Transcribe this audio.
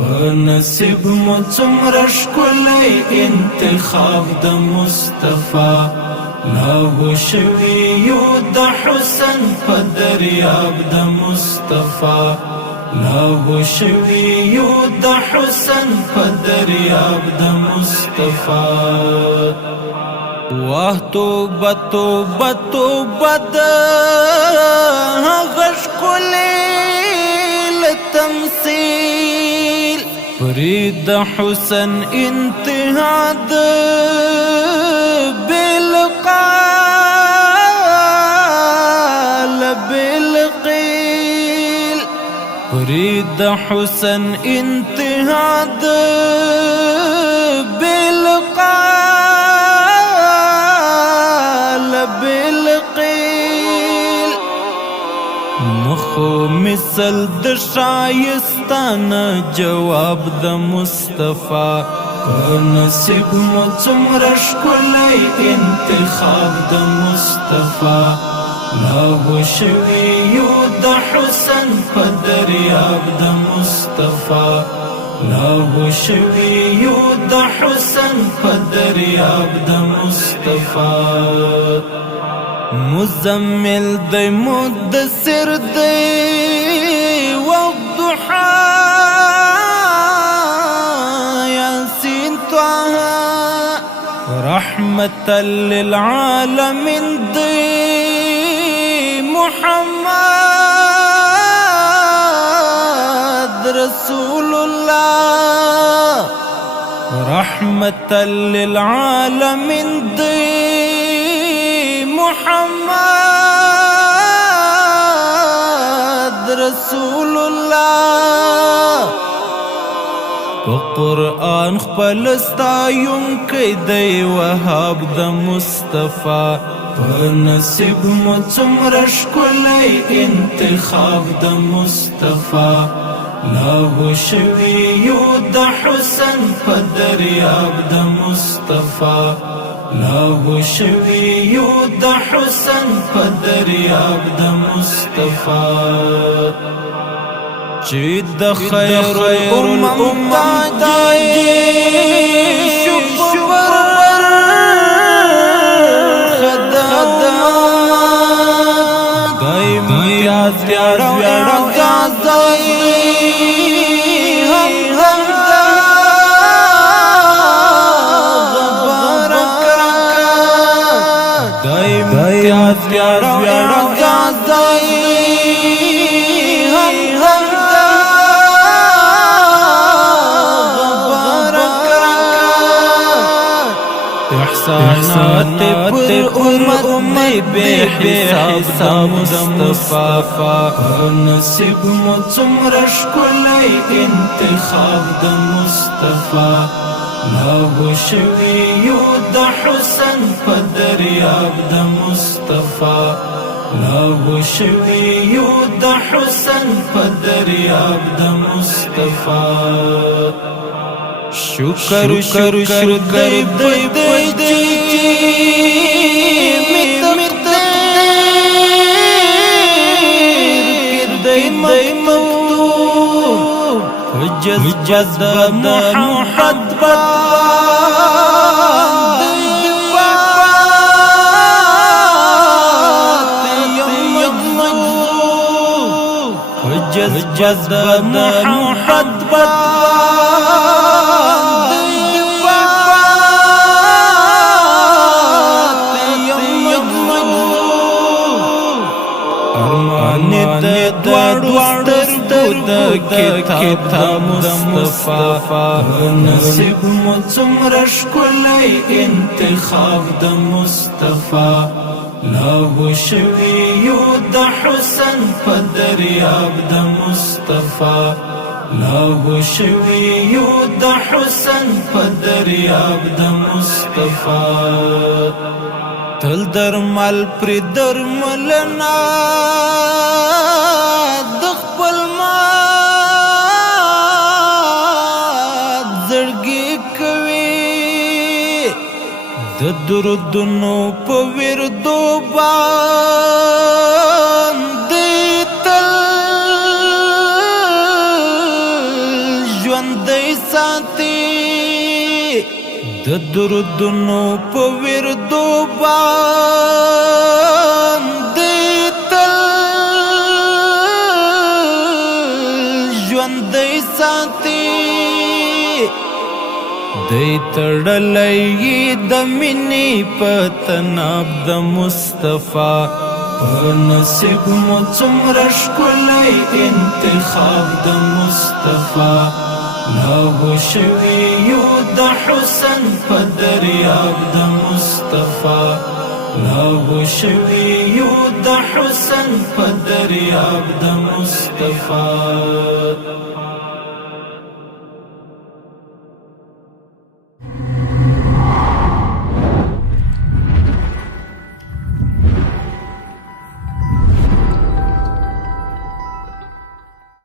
په نصیب مو څومره ښکلی انتخاب د مصطفی لاهو شوي یو د حسن په دریاب د مصطفی لاهو شوي یو د حسن په دریاب د مصطفی واه توبه توبه توبه د هغه ښکلي تمثيل فريد حسن انتهى بالقال بالقيل فريد حسن انتهى بالقال بالقيل نخو مثل د شایستانه جواب د مصطفی په نصیب مو څومره ښکلی انتخاب د مصطفی لاهو شوي یو د حسن په دریاب د مصطفی لاهو شوي یو د حسن په دریاب د مصطفی مزمل دی مدثر دی والضحى ياسين طه رحمة للعالمين دی محمد رسول الله رحمة للعالمين دی محمد رسول الله په قرآن خپل ستایونکی دی وهاب د مصطفی په نصیب مو څومره ښکلی انتخاب د مصطفی لاهو شوي یو د حسن په دریاب د مصطفی لاهو شوي یو د حسن په دریاب د مصطفی چې د خیر الامم تاج شکر خدادات دایم پیاز پیاز احسانات پر امت بے حساب د مصطفی نصیب مو څومره ښکلی انتخاب د مصطفی لاهو شوي یو د حسن په دریاب د مصطفی لاهو شوي یو د حسن په دریاب د مصطفی شکر شکر دی جذب محبت جذب محبت کتاب مصطفی نصیب مو څومره ښکلی انتخاب د مصطفی لاهو شوي یو د حسن په دریاب د مصطفی لاهو شوي یو د حسن په دریاب د مصطفی تل درمل پر درملنا د خپل د درودونو په وردو باندې تل ژوندی ساتي د درودونو په وردو باندې تل ژوندی ساتي دی تړلی د مینې په تناب د مصطفی په نصیب مو څومره ښکلی انتخاب د مصطفی لاهو شوي یو د حسن په دریاب د مصطفی لاهو شوي یو د حسن په دریاب د مصطفی